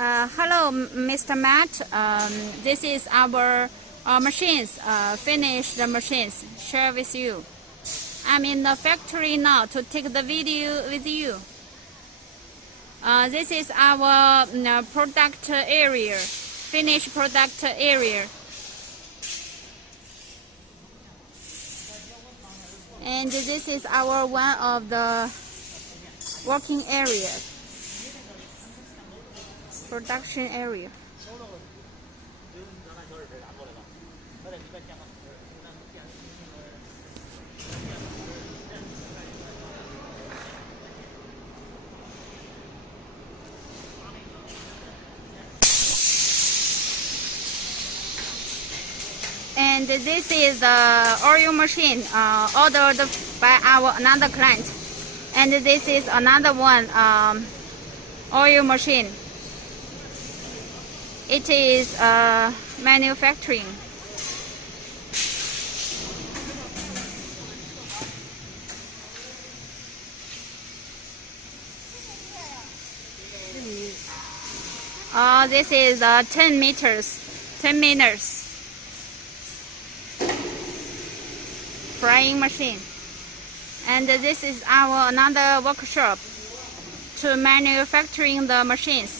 Hello, Mr. Matt. This is our machines, finished machines, share with you. I'm in the factory now to take the video with you. This is our product area, finished product area. And this is our one of the working area. Production area. And this is the oil machine ordered by our another client. And this is another one oil machine. It is manufacturing. This is 10 meters, 10 meters frying machine. And this is our another workshop to manufacturing the machines.